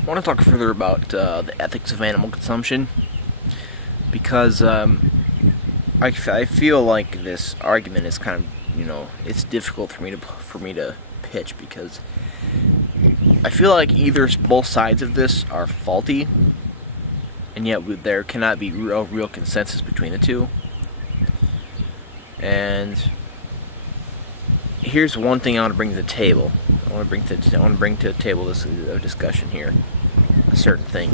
I want to talk further about the ethics of animal consumption because I feel like this argument is kind of, it's difficult for me to pitch because I feel like either both sides of this are faulty, and yet there cannot be real consensus between the two. And here's one thing I want to bring to the table. I want to bring to the table this discussion here, a certain thing,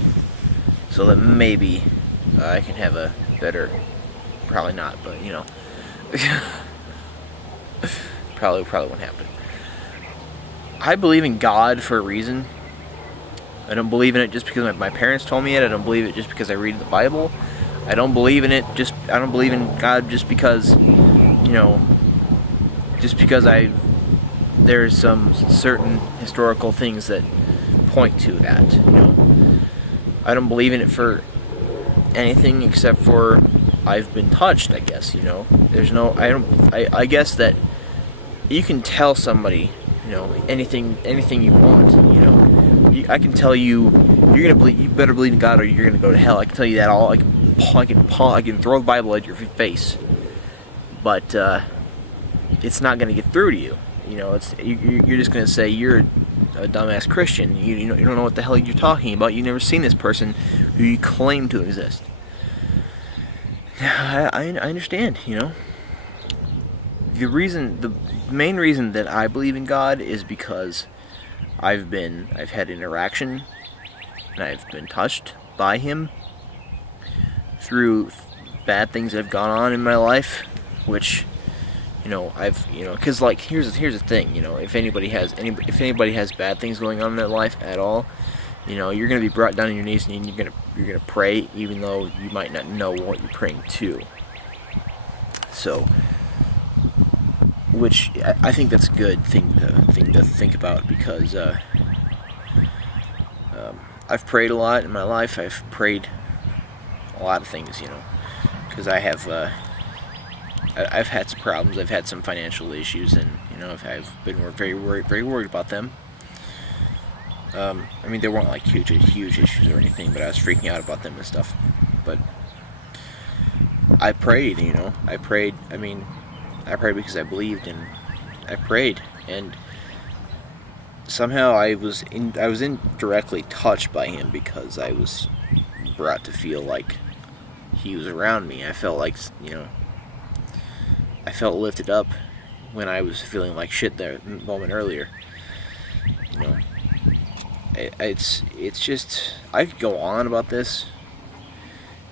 so that maybe I can have a better. Probably not, but probably won't happen. I believe in God for a reason. I don't believe in it just because my parents told me it. I don't believe it just because I read the Bible. I don't believe in God just because, there's some certain historical things that point to that. I don't believe in it for anything except for I've been touched, I guess. I guess that you can tell somebody, anything you want. I can tell you you better believe in God or you're gonna go to hell. I can tell you that all. I can throw the Bible at your face, but it's not gonna get through to you. You're just gonna say you're a dumbass Christian. You don't know what the hell you're talking about. You've never seen this person who you claim to exist. I understand. The main reason that I believe in God is because I've had interaction and I've been touched by Him through bad things that have gone on in my life, which because here's the thing, if anybody has bad things going on in their life at all, you're gonna be brought down on your knees and you're gonna pray even though you might not know what you're praying to. So, which I think that's a good thing to think about because I've prayed a lot in my life. I've prayed a lot of things, because I've had some problems. I've had some financial issues, and I've been very worried about them. They weren't like huge issues or anything, but I was freaking out about them and stuff. But I prayed, I prayed because I believed, and I prayed, and somehow I was indirectly touched by Him because I was brought to feel like He was around me. I felt like, I felt lifted up when I was feeling like shit there a moment earlier. It's just, I could go on about this,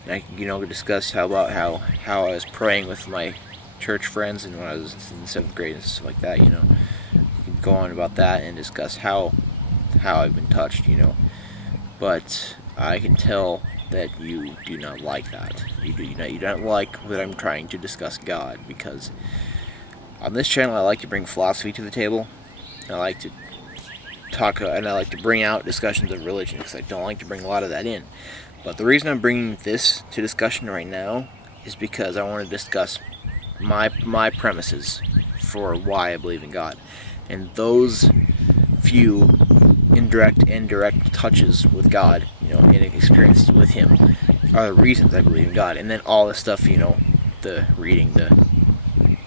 and I could, discuss how I was praying with my church friends and when I was in the 7th grade and stuff like that. You could go on about that and discuss how I've been touched. But I can tell that you do not like that. You don't like that I'm trying to discuss God, because on this channel I like to bring philosophy to the table. I like to talk and I like to bring out discussions of religion because I don't like to bring a lot of that in. But the reason I'm bringing this to discussion right now is because I want to discuss my premises for why I believe in God, and those few indirect and direct touches with God, and experiences with Him are the reasons I believe in God. And then all the stuff, the reading,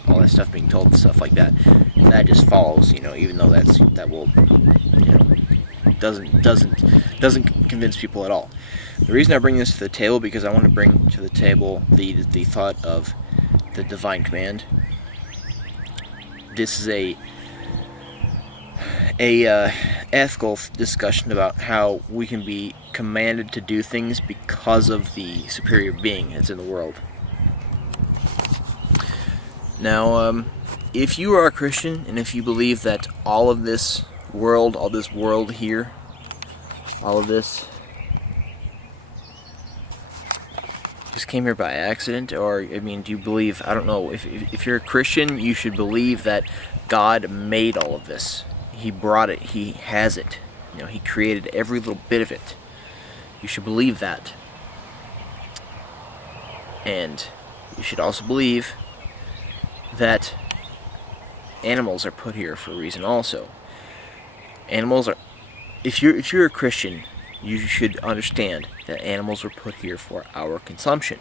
all that stuff being told, stuff like that just follows, even though that will, doesn't convince people at all. The reason I bring this to the table because I want to bring to the table the thought of the divine command. This is a ethical discussion about how we can be commanded to do things because of the superior being that's in the world. Now, if you are a Christian and if you believe that all this world here, all of this just came here by accident, or do you believe, I don't know, if you're a Christian, you should believe that God made all of this. He brought it, He has it. He created every little bit of it. You should believe that. And you should also believe that animals are put here for a reason also. Animals are, if you're a Christian, you should understand that animals were put here for our consumption.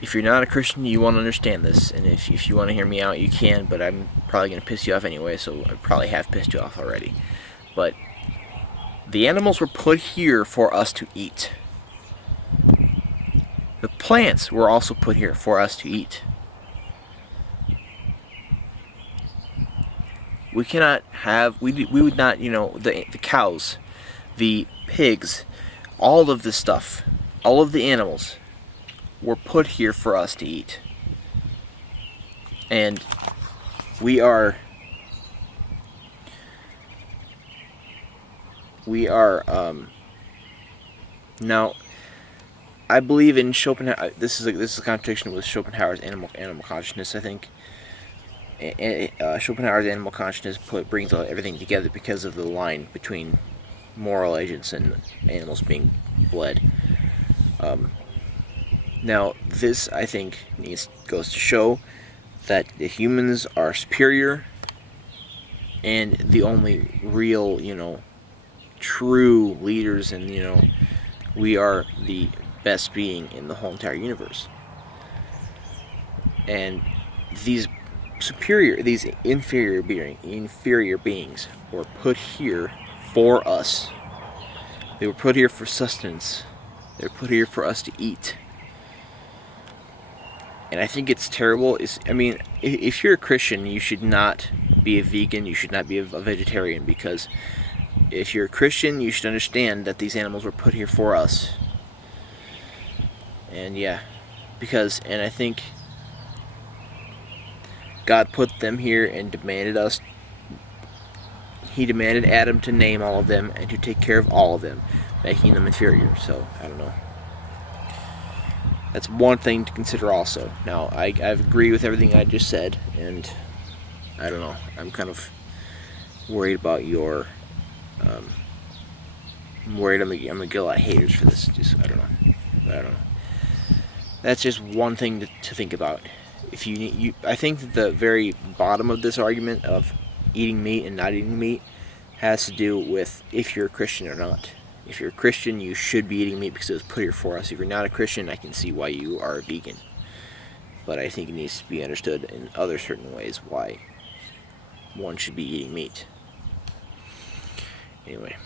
If you're not a Christian, you won't understand this, and if you want to hear me out, you can, but I'm probably going to piss you off anyway, so I probably have pissed you off already. But the animals were put here for us to eat. The plants were also put here for us to eat. We cannot have, we would not, the cows, the pigs, all of this stuff, all of the animals were put here for us to eat. And we are now, I believe in Schopenhauer. This is a contradiction with Schopenhauer's animal consciousness, I think. Schopenhauer's animal consciousness brings everything together because of the line between moral agents and animals being bled. Now, this, I think, goes to show that the humans are superior, and the only real, true leaders, and, we are the best being in the whole entire universe. And these inferior beings were put here for us. They were put here for sustenance. They were put here for us to eat. And I think it's terrible. If you're a Christian, you should not be a vegan. You should not be a vegetarian, because if you're a Christian, you should understand that these animals were put here for us. And yeah, and I think God put them here and He demanded Adam to name all of them and to take care of all of them, making them inferior. So, I don't know. That's one thing to consider also. Now, I agree with everything I just said, and I don't know. I'm kind of worried about your... I'm worried I'm gonna get a lot of haters for this. I don't know. That's just one thing to think about. I think that the very bottom of this argument of eating meat and not eating meat has to do with if you're a Christian or not. If you're a Christian, you should be eating meat because it was put here for us. If you're not a Christian, I can see why you are a vegan. But I think it needs to be understood in other certain ways why one should be eating meat. Anyway.